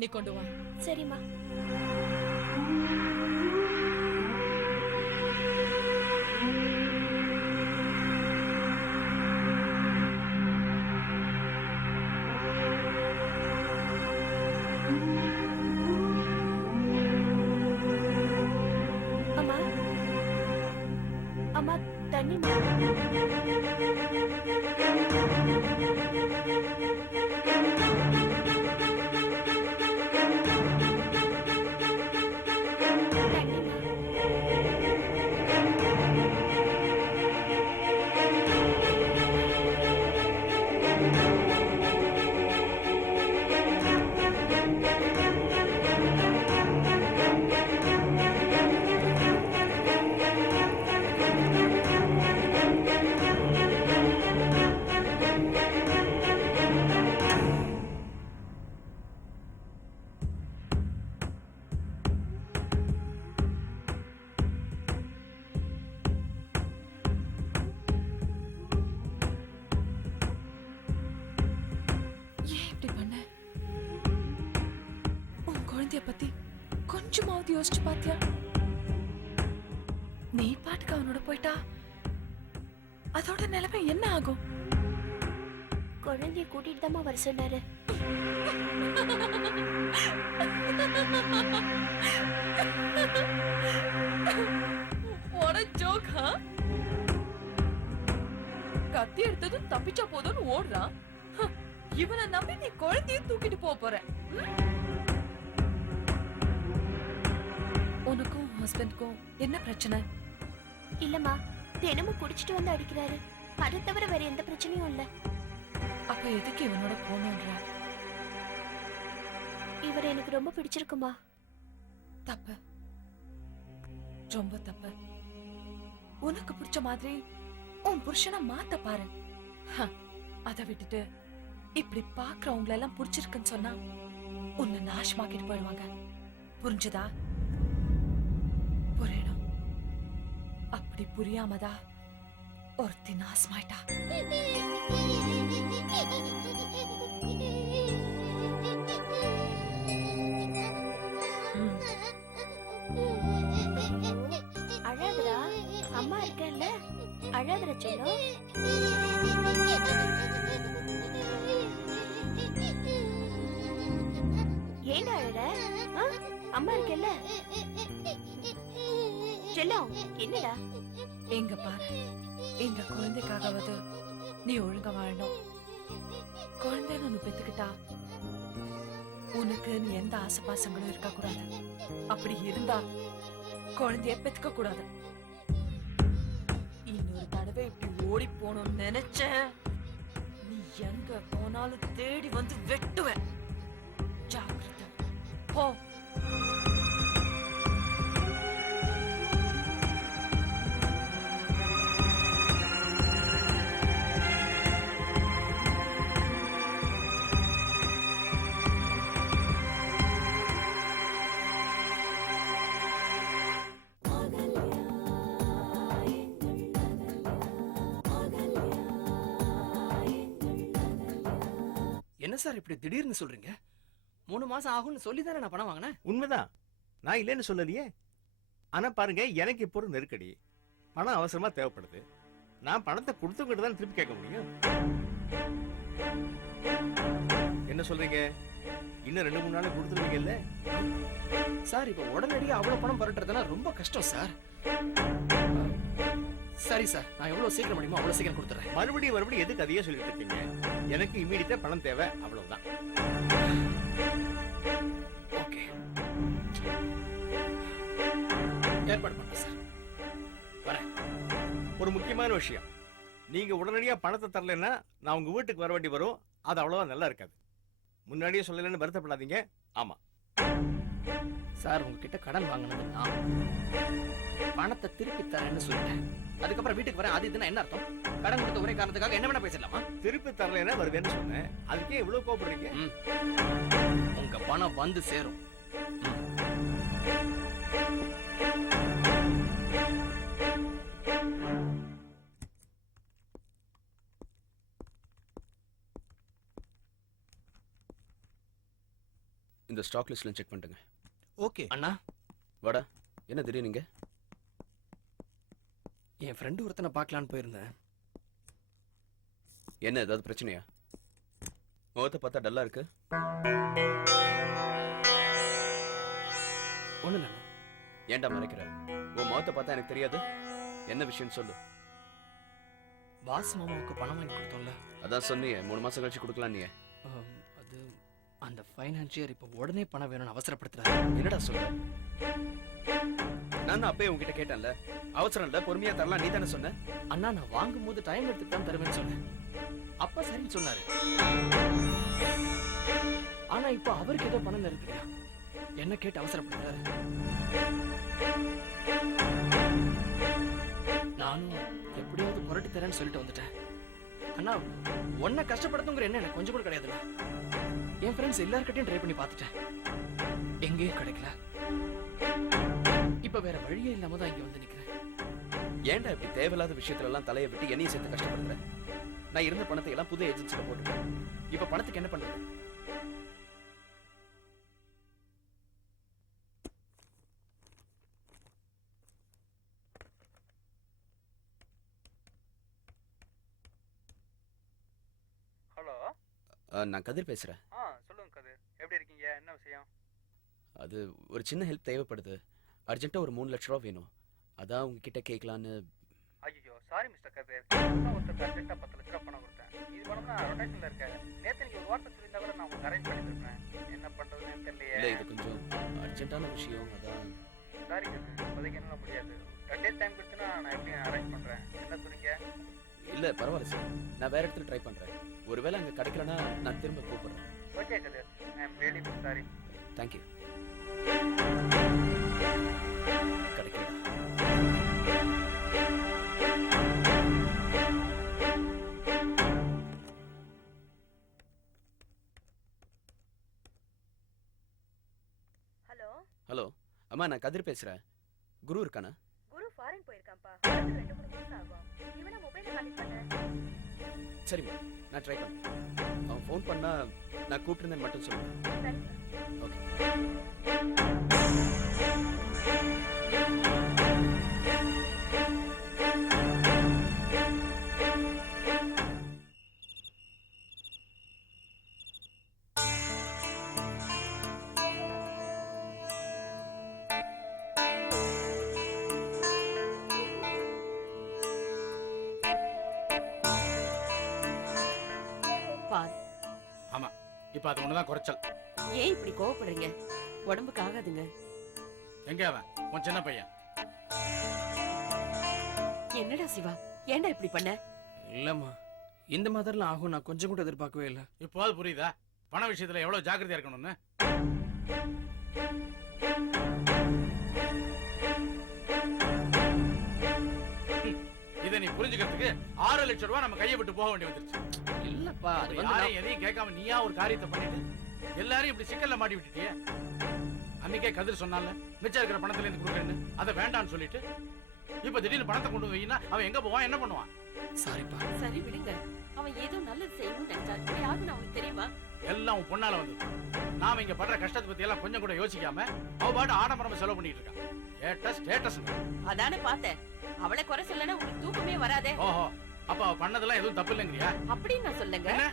தண்ணி கொண்டு வா. சரிம்மா. அம்மா அம்மா தண்ணி. ஏன் இப்படி பண்ண? உன் குழந்தைய பத்தி கொஞ்சமாவது யோசிச்சு பாத்தியா? நீ பாட்டுக்கு அவனோட போயிட்டா அதோட நிலைமை என்ன ஆகும்? குழந்தைய கூட்டிட்டு தான் வர சொன்னாரு. What a joke, huh? கத்தி எடுத்ததும் தப்பிச்சா போதும்னு ஓடுறான். இவனை நம்பி நீ குழந்தைய தூக்கிட்டு போற. உனக்கும் ஹஸ்பண்ட்க்கும் என்ன பிரச்சனை? இல்லம்மா, தினமும் குடிச்சிட்டு வந்து அடிக்கிறாரு. அதை தவிர வேற எந்த பிரச்சனையும் இல்ல. அப்ப எதுக்கு இவனோட போனோன்ற? இவர் எனக்கு ரொம்ப பிடிச்சிருக்குமா. தப்பு, ரொம்ப தப்பு. உனக்கு பிடிச்ச மாதிரி உன் புருஷனை மாத்த பாரு. அதை விட்டுட்டு இப்படி பாக்குறவங்கள எல்லாம் பிடிச்சிருக்குன்னு சொன்னா உன்னை நாசமாக்கிட்டு போயிடுவாங்க. புரிஞ்சுதா? புரியணும். அப்படி புரியாமதா ஒருத்தி நாசமாயிட்டா. அழாதரா, அம்மா இருக்கேன்ல, அழாதர செல்லம். ஏண்டா அழற? அம்மா இருக்கேன்ல செல்லம். என்னடா? எங்க பாரு, இந்த குழந்தைக்காகவது நீ ஒழுங்கா வாழணும். குழந்தைன்னு ஒண்ணு பெத்துக்கிட்டா உனக்கு நீ எந்த ஆசைப்பாசங்களும் இருக்க கூடாது. அப்படி இருந்தா குழந்தைய பெத்துக்க கூடாது. இன்னொரு தடவை இப்படி ஓடி போகணும்னு நினைச்ச நீ எங்க போனாலும் தேடி வந்து வெட்டுவேன். ஜாக்கிரதை போ. என்ன சார் இப்படி திடீர்னு சொல்றீங்க? 3 மாசம் ஆகும்னு சொல்லி தானே நான் பணம் வாங்கினேன். உண்மைதான், நான் இல்லைன்னு சொல்லலையே. ஆனா பாருங்க, எனக்கு இப்போ ஒரு நெருக்கடி, பணம் அவசரமா தேவைப்படுது. நான் பணத்தை கொடுத்துக்கிட்டு தான் திருப்பி கேட்க முடியும். என்ன சொல்றீங்க? இன்னும் 2-3 நாள் கொடுத்துருவீங்கல்ல சார்? இப்ப உடனடியாக அவ்வளவு பணம் பரட்டுறதுலாம் ரொம்ப கஷ்டம் சார். சரி சார், நான் எவ்வளவு சீக்கிரம் முடியுமோ அவ்வளவு சீக்கிரம் கொடுத்துறேன். மறுபடியும் எதுக்கு அதையே சொல்லிட்டு இருக்கீங்க? எனக்கு இமீடியட்டா பணம் தேவை, அவ்வளவுதான். ஓகே, ஏற்பாடு பண்ணுறேன் சார். வரேன். ஒரு முக்கியமான விஷயம், நீங்க உடனடியா பணத்தை தரலன்னா நான் உங்க வீட்டுக்கு வர வேண்டி வரும். அது அவ்வளவா நல்லா இருக்காது. முன்னாடியே சொல்லலன்னு வருத்தப்படாதீங்க. ஆமா சார், உங்ககிட்ட கடன் வாங்கினது நான் பணத்தை திருப்பி தரேன்னு சொல்லிட்டேன். அதுக்கப்புறம் வீட்டுக்கு வரேன், அது இதுனா என்ன அர்த்தம்? கடன் கொடுத்த ஒரே காரணத்துக்காக என்ன வேணா பேசலாமா? திருப்பி தரலன்னா வருவேன்னு சொன்னேன். அதுக்கே இவ்வளவு கோபப்படுறீங்க? உங்க பணம் வந்து சேரும். இந்த இந்த ஸ்டாக் லிஸ்ட்ல செக் பண்ணிட்டுங்க. ஓகே. அண்ணா, வாடா. என்ன திடீர்னு நீங்க? என் ஃப்ரெண்டு ஒருத்தனை பார்க்கலான்னு போயிருந்தேன். என்ன ஏதாவது பிரச்சனையா? முகத்தை பார்த்தா டல்லா இருக்கு. ஒண்ணு இல்ல. ஏன்டா மறைக்கிற? உன் முகத்தை பார்த்தா எனக்கு தெரியாது. என்ன விஷயம் சொல்லு. பாஸ் மாமாவுக்கு பணம் வாங்கி கொடுத்தோம்ல, அதான் சொன்னியே 3 மாசம் கழிச்சு கொடுக்கலாம் நீ. அது அந்த ஃபைனான்சியர் இப்போ உடனே பணம் வேணும்னு அவசரப்படுத்துறாரு. என்னடா சொல்ற? நான் அப்பயே உங்ககிட்ட கேட்டேன்ல, அவசரம் இல்ல, பொறுமையா தரலாம், நீ தானே சொன்ன. அண்ணா, நான் வாங்கும் போது டைம் எடுத்துட்டு தான் தருவேன்னு சொன்னேன். அப்பா சரின்னு சொன்னாரு. ஆனா இப்போ அவருக்கு ஏதோ பணம் இருக்குடா, என்ன கேட்டு அவசரப்படுத்துறாரு. நானும் எப்படியாவது புரட்டி தரேன்னு சொல்லிட்டு வந்துட்டேன். அண்ணா, உன்னை கஷ்டப்படுத்துங்கிற என்ன எனக்கு கொஞ்சம் கூட கிடையாதுண்ணா. என் ஃப்ரெண்ட்ஸ் எல்லார்கிட்டையும் ட்ரை பண்ணி பார்த்துட்டேன், எங்கேயும் கிடைக்கல. இப்ப வேற வழியே இல்லாம தான் இங்க வந்து நிக்கிறேன். ஏன்டா இப்படி தேவையில்லாத விஷயத்துல எல்லாம் தலையை விட்டு என்னையும் சேர்த்து கஷ்டப்படுற? நான் இருந்த பணத்தை எல்லாம் புது ஏஜென்சில போட்டுட்டேன். இப்ப பணத்துக்கு என்ன பண்றது? ஹலோ. நான் கதிர் பேசுறேன். சொல்லுங்க கதிர், எப்படி இருக்கீங்க? என்ன விஷயம்? அது ஒரு சின்ன ஹெல்ப் தேவைப்படுது. அர்ஜென்ட்டா ஒரு 3 லட்ச ரூபா வேணும். அதான் உங்ககிட்ட கேட்கலான்னு. ஐயோ சாரி மிஸ்டர் கதிர், நான் ஒருத்தருக்கு அர்ஜென்ட்டாக 10 லட்ச ரூபா பணம் கொடுத்தேன். இது பணம் நான் ரொட்டேஷனில் இருக்கேன். நேற்று நீங்கள் ஒரு வார்த்தை சொல்லியிருந்தா கூட நான் உங்களுக்கு அரேஞ்ச் பண்ணியிருப்பேன். என்ன பண்ணுறதுன்னு தெரியலையே. இல்லை, இது கொஞ்சம் அர்ஜென்ட்டான விஷயம். அதான். சாரி கதிர், இப்போதைக்கு என்னால் முடியாது. 10 days டைம் கொடுத்துனா நான் எப்படி அரேஞ்ச் பண்ணுறேன். என்ன சொல்றீங்க? இல்லை பரவாயில்ல சார், நான் வேற இடத்துல ட்ரை பண்ணுறேன். ஒருவேளை அங்கே கிடைக்கலன்னா நான் திரும்ப கூப்பிடுறேன். Okay Kathir, I am really sorry. Thank you. கிடைக்கல. ஹலோ. ஹலோ அம்மா, நான் கதிர் பேசுறேன். குரு இருக்கானா? குரு ஃபாரின் போயிருக்கான்ப்பா. 2-3 மாசம் ஆகும். இவனை மொபைல்ல கனெக்ட் பண்ண. சரிம்மா, நான் ட்ரை பண்ணேன். அவன் ஃபோன் பண்ணா நான் கூப்பிட்டுருந்தேன்னு மட்டும் சொல்லுங்க. சரிப்பா. ஓகே. பால், இப்ப அது ஒண்ணுதான் குறைச்சல். ஏன் இப்படி கோவப்படுறீங்க? உடம்புக்கு ஆகாதுங்க. எங்க அவன் உன் சின்ன பையன்? என்னடா சிவா, ஏன்டா இப்படி பண்ண? இல்லம்மா, இந்த மாதிரிலாம் ஆகும் நான் கொஞ்சம் கூட எதிர்பார்க்கவே இல்லை. இப்போது புரியுதா பண விஷயத்துல எவ்வளவு ஜாக்கிரதையா இருக்கணும்னு? இதை நீ புரிஞ்சுக்கிறதுக்கு 6 லட்சம் ரூபாய் நம்ம கையை விட்டு போக வேண்டி வந்துருச்சு. இல்லப்பா, அது வந்து யாரையும் எதையும் கேட்காம நீயா ஒரு காரியத்தை பண்ணிட்டு எல்லாரையும் இப்படி சிக்கல்ல மாட்டி விட்டுட்டியே. அன்னைக்கே கதிர் சொன்னால மிச்சம் இருக்கிற பணத்துல இருந்து கொடுக்குறேன்னு அதை வேண்டான்னு சொல்லிட்டு இப்ப திடீர்னு பணத்தை கொண்டு வைனா அவன் எங்க போவான், என்ன பண்ணுவான்? சாரிப்பா. சரி விடுங்க, அவன் ஏதோ நல்லது செய்யணும்னு நினைச்சா இப்படி ஆகுன்னு அவனுக்கு தெரியுமா? எல்லாம் உன் பொண்ணால வந்து நாம இங்க படுற கஷ்டத்தை பத்தி எல்லாம் கொஞ்சம் கூட யோசிக்காம அவ பாட்டு ஆடம்பரமா செலவு பண்ணிட்டு இருக்கான். ஸ்டேட்டஸ். அதானே பார்த்தேன். அவளை குறை சொல்லனா உங்களுக்கு தூக்கமே வராதே. ஓஹோ, அப்ப அவ பண்ணதெல்லாம் எதுவும் தப்பு இல்லைங்கறியா? அப்படின்னு நான் சொல்லுங்க. என்ன?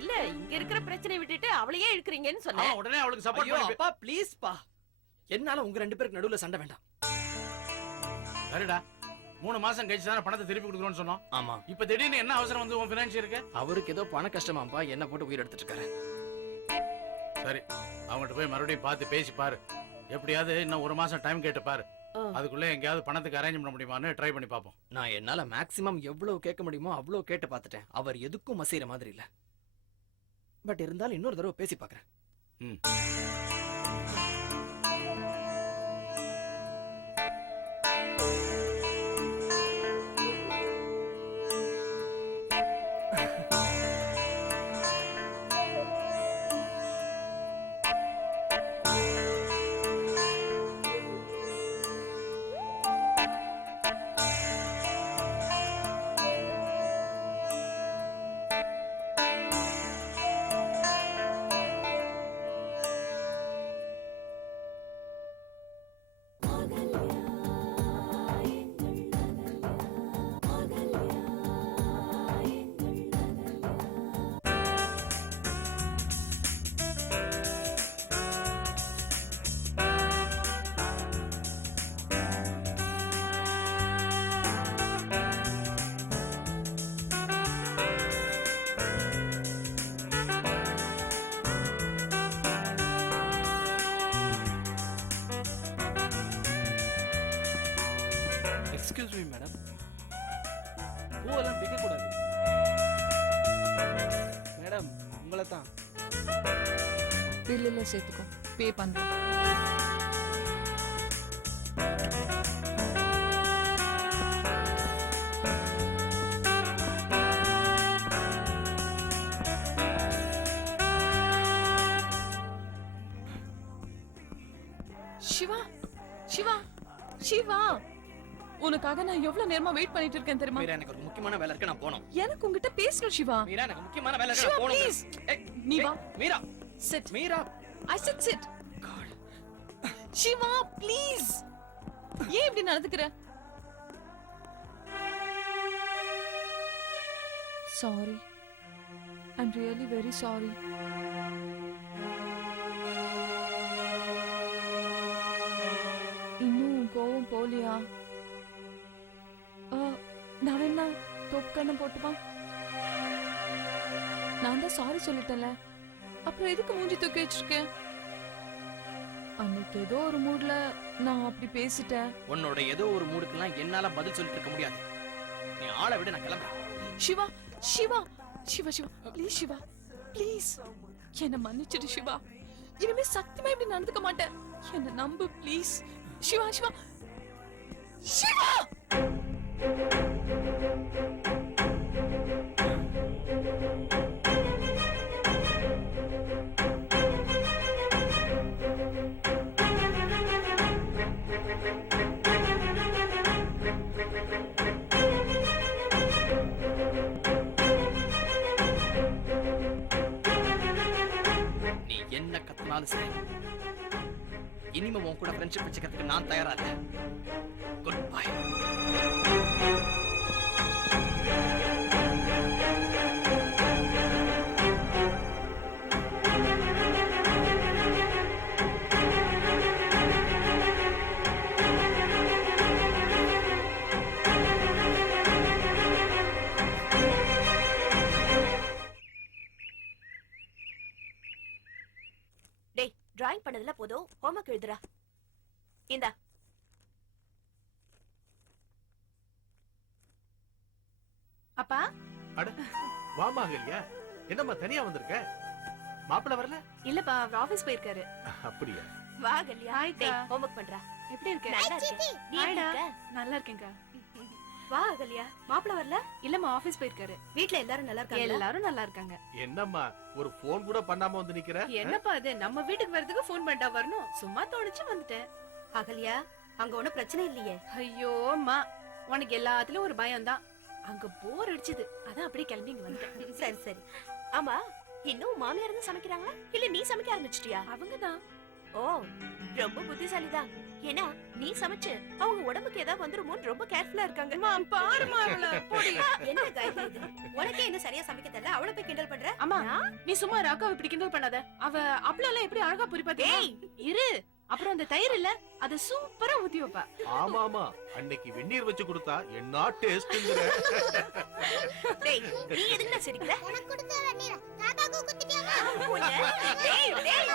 இல்ல, இங்க இருக்கிற பிரச்சனை விட்டுட்டு அவளையே இழுக்கிறீங்கன்னு சொன்னேன். அவன் உடனே அவளுக்கு சப்போர்ட் ஐயோ, பண்ணி. அப்பா ப்ளீஸ் பா, என்னால உங்க 2 பேருக்கு நடுவுல சண்டை வேண்டாம். சரிடா, 3 மாசம் கழிச்சு தானே பணத்தை திருப்பி கொடுக்குறோம்னு சொன்னோம். ஆமா, இப்ப திடீர்னு என்ன அவசரம் வந்து உன் பினான்சியருக்கு? அவருக்கு ஏதோ பண கஷ்டமாப்பா, என்ன போட்டு உயிர் எடுத்துட்டு இருக்காரு. சரி, அவங்ககிட்ட போய் மறுபடியும் பார்த்து பேசி பாரு. எப்படியாவது இன்னும் 1 மாசம் டைம் கேட்டு பாரு. அதுக்குள்ள எங்கேயாவது பணத்துக்கு அரேஞ்ச் பண்ண முடியுமான்னு ட்ரை பண்ணி பார்ப்போம். நான் என்னால மேக்ஸிமம் எவ்வளவு கேட்க முடியுமோ அவ்வளவு கேட்டு பார்த்துட்டேன். அவர் எதுக்கும் மசீர மாதிரி இல்ல. பட் இருந்தாலும் இன்னொரு தடவை பேசி பார்க்கறேன். ம். எக்ஸ்கியூஸ் மீ மேடம், பூவெல்லாம் பிக்க கூடாது. மேடம் உங்களை தான். பில்லுல சேர்த்துக்கோ, பே பண்றேன். சிவா சிவா சிவா, உனக்காக நான் எவ்வளவு நேரமா வெயிட் பண்ணிட்டு இருக்கேன் தெரியுமா? மீரா, எனக்கு ஒரு முக்கியமான வேலை இருக்கு, நான் போகணும். எனக்கு உங்ககிட்ட பேசணும் சிவா. மீரா, எனக்கு முக்கியமான வேலை இருக்கு, சிவா நான் போகணும். ப்ளீஸ், ஏய், நீ வா. Meera, sit. Meera. I said sit. God. Siva please, ஏன் இப்படி நடந்துக்கிற? Sorry, I am really very sorry. இன்னும் கோவம் போலியா? நான் வேணா தொப்புக்கண்ணம் போட்டுப்பா. நான் தான் சாரி சொல்லிட்டேன்ல, அப்புறம் எதுக்கு மூஞ்சி தூக்கி வச்சிருக்கேன்? அன்னைக்கு ஏதோ ஒரு மூட்ல நான் அப்படி பேசிட்டேன். உன்னோட ஏதோ ஒரு மூடுக்கெல்லாம் என்னால பதில் சொல்லிட்டு இருக்க முடியாது. நீ ஆளை விட, நான் கிளம்புறேன். சிவா சிவா சிவா சிவா ப்ளீஸ் சிவா ப்ளீஸ், என்ன மன்னிச்சிடு சிவா. இனிமே சத்தியமா இப்படி நடந்துக்க மாட்டேன். என்ன நம்பு ப்ளீஸ். சிவா சிவா சிவா. நீ என்ன கத்துனாலும் சரி, இனிமே உன் கூட ஃப்ரெண்ட்ஷிப் வச்சுக்கிறதுக்கு நான் தயாரா இல்ல. Good bye. டேய், டிராயிங் பண்ணதுல போதும், ஹோம்வொர்க் எழுதுடா. இந்தா. அப்பா வாமா அகல்யா, என்னம்மா தனியா வந்திருக்க? மாப்பிள்ள வரல? இல்லப்பா, அவர் ஆபீஸ் போயிருக்காரு. அப்படியா? வா கல்யா. ஹாய் டேய், அக்கா. ஹோம்வொர்க் பண்றா. எப்படி இருக்க? நல்லா இருக்கேன். நீ எப்படி ஹாய்டா. இருக்க? நல்லா இருக்கேன்க்கா. வா கல்யா. மாப்பிள்ள வரல? இல்லம்மா, ஆபீஸ் போயிருக்காரு. வீட்ல எல்லாரும் நல்லா இருக்காங்க? எல்லாரும் நல்லா இருக்காங்க. என்னம்மா ஒரு போன் கூட பண்ணாம வந்து நிக்கிற? என்னப்பா இது, நம்ம வீட்டுக்கு வரதுக்கு ஃபோன் பண்ணிட்டா வரணும்? சும்மா தோணுச்சு வந்துட்டேன். அகல்யா, அங்க ஒண்ணும் பிரச்சனை இல்லையே? ஐயோ அம்மா, உனக்கு எல்லாத்துலயும் ஒரு பயம் தான். அங்க போர் அடிச்சது, அதான் அப்படியே கிளம்பி இங்க வந்துட்டேன். சரி சரி. ஆமா, இன்னும் மாமியார் தான் சமைக்கிறாங்களா இல்ல நீ சமைக்க ஆரம்பிச்சிட்டியா? அவங்கதான். ஓ, ரொம்ப புத்திசாலிதான். ஏன்னா நீ சமைச்சு அவங்க உடம்புக்கு ஏதாவது வந்துருமோன்னு ரொம்ப கேர்ஃபுல்லா இருக்காங்க. பாருமா அவள, போடி. என்ன காயத்ரி இது? உனக்கே என்ன சரியா சமைக்க தெரியல, அவளை போய் கிண்டல் பண்ற? அம்மா, நீ சும்மா அக்காவை இப்படி கிண்டல் பண்ணாத. அவ அப்பளம் எல்லாம் எப்படி அழகா பொரிப்பா தெரியும். இரு, அப்புறம் அந்த தயிர் இல்ல, அத சூப்பரா ஊத்தி வைப்பா. ஆமா ஆமா, அன்னைக்கு வெந்நீர் வச்சு கொடுத்தா என்ன டேஸ்ட்ங்கற. டேய், நீ எதுக்குடா சிரிக்கிற? உனக்கு கொடுத்த வெந்நீர் தாத்தாக்கு குத்திட்டியாமா? டேய் டேய்,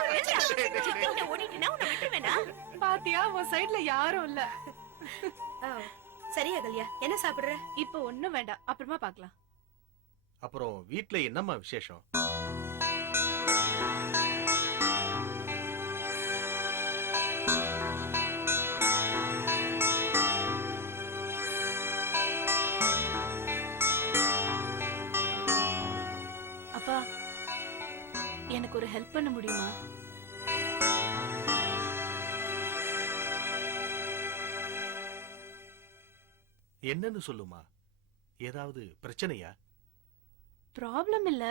சிக்கன ஓடிட்டினா உன்னை விட்டுவேனா? பாத்தியா, உன் சைடுல யாரும் இல்ல. சரி அகல்யா, என்ன சாப்பிடுற? இப்ப ஒண்ணும் வேண்டாம், அப்புறமா பாக்கலாம். அப்புறம் வீட்ல என்னம்மா விசேஷம்? அப்பா, எனக்கு ஒரு ஹெல்ப் பண்ண முடியுமா? என்னன்னு சொல்லுமா. ஏதாவது பிரச்சனையா? ப்ராப்ளம் இல்ல.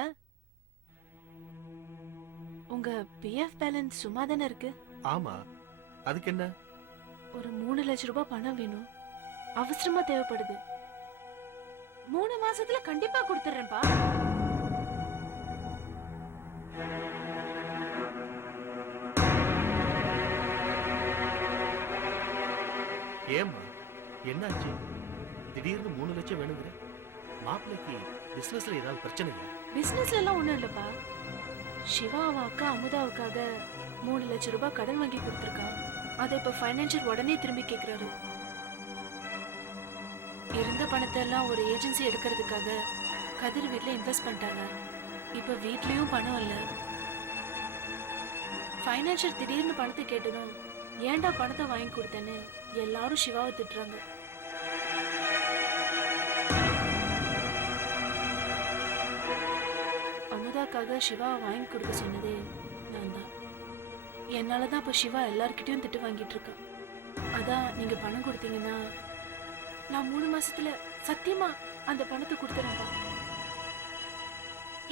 உங்க பிஎஃப் பேலன்ஸ் சும்மா தானே இருக்கு? ஆமா, அதுக்கு என்ன? ஒரு 3 லட்சம் ரூபாய் பணம் வேணும், அவசரமா தேவைப்படுது. 3 மாசத்துல கண்டிப்பா கொடுத்துறேன்ப்பா. ஏம்மா, என்னாச்சு? திடீர்னு 3 லட்சம் வேணுங்கிற? மாப்பிள்ளைக்கு பிசினஸ்ல ஏதாவது பிரச்சனையா? பிசினஸ்ல எல்லாம் ஒண்ணும் இல்லப்பா. சிவா அவன் அக்கா அமுதாவுக்காக 3 லட்சம் ரூபாய் கடன் வாங்கி கொடுத்திருக்கான். அதை இப்ப பைனான்சியர் உடனே திரும்பி கேக்குறாரு. இருந்த பணத்தை எல்லாம் ஒரு ஏஜென்சி எடுக்கிறதுக்காக கதிர் வீட்ல இன்வெஸ்ட் பண்ணிட்டாங்க. இப்ப வீட்லயும் பணம் இல்ல. ஃபைனான்ஷியல் திடீர்னு பணத்தை கேட்டதும் ஏன்டா பணத்தை வாங்கி கொடுத்தேன்னு எல்லாரும் சிவாவை திட்டுறாங்க. அமுதாக்காக சிவாவை வாங்கி கொடுக்க சொன்னதே நான் தான். என்னாலதான் இப்ப சிவா எல்லார்கிட்டயும் திட்டு வாங்கிட்டு இருக்கான். அதான் நீங்க பணம் கொடுத்தீங்கன்னா நான் 3 மாசத்துல சத்தியமா அந்த பணத்தை கொடுத்துறேன்ப்பா.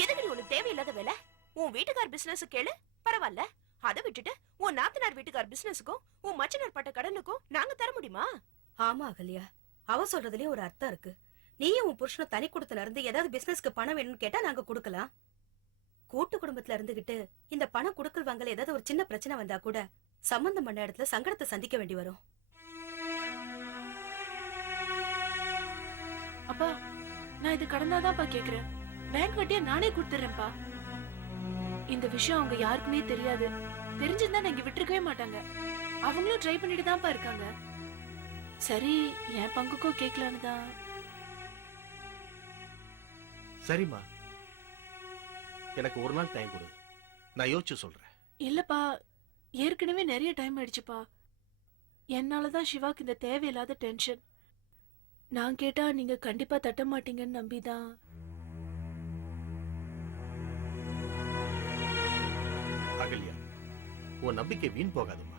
எதுக்கு உனக்கு தேவையில்லாத வேலை? உன் வீட்டுக்கார் பிசினஸ் கேளு, பரவாயில்ல. அதை விட்டுட்டு உன் நாத்தனார் வீட்டுக்கார் பிசினஸுக்கும் உன் மச்சனார் பட்ட கடனுக்கும் நாங்க தர முடியுமா? ஆமா அகல்யா, அவ சொல்றதுலயே ஒரு அர்த்தம் இருக்கு. நீயும் உன் புருஷனை தனி குடுத்துல இருந்து ஏதாவது பிசினஸ்க்கு பணம் வேணும்னு கேட்டா நாங்க கொடுக்கலாம். கூட்டு குடும்பத்துல இருந்துகிட்டு இந்த பணம் குடுக்கல் வாங்கல ஏதாவது ஒரு சின்ன பிரச்சனை வந்தா கூட சம்பந்தம் பண்ண இடத்துல சங்கடத்தை சந்திக்க வேண்டி வரும். அப்பா நான் இது கடனாதான்ப்பா கேக்குறேன். பேங்க் வட்டியை நானே கொடுத்துறேன்ப்பா. இந்த விஷயம் அவங்க யாருக்குமே தெரியாது. தெரிஞ்சிருந்தா நான் இங்க விட்டுருக்கவே மாட்டாங்க. அவங்களும் ட்ரை பண்ணிட்டு தான்ப்பா இருக்காங்க. சரி என் பங்குக்கோ கேட்கலான்னு தான். சரிம்மா, எனக்கு ஒரு நாள் டைம் கொடு, நான் யோசிச்சு சொல்றேன். இல்லப்பா ஏற்கனவே நிறைய டைம் ஆயிடுச்சுப்பா. என்னாலதான் சிவாக்கு இந்த தேவையில்லாத டென்ஷன். நான் கேட்டா நீங்க கண்டிப்பா தட்ட மாட்டீங்கன்னு நம்பிதான். அகல்யா, உன் நம்பிக்கை வீண் போகாதுமா.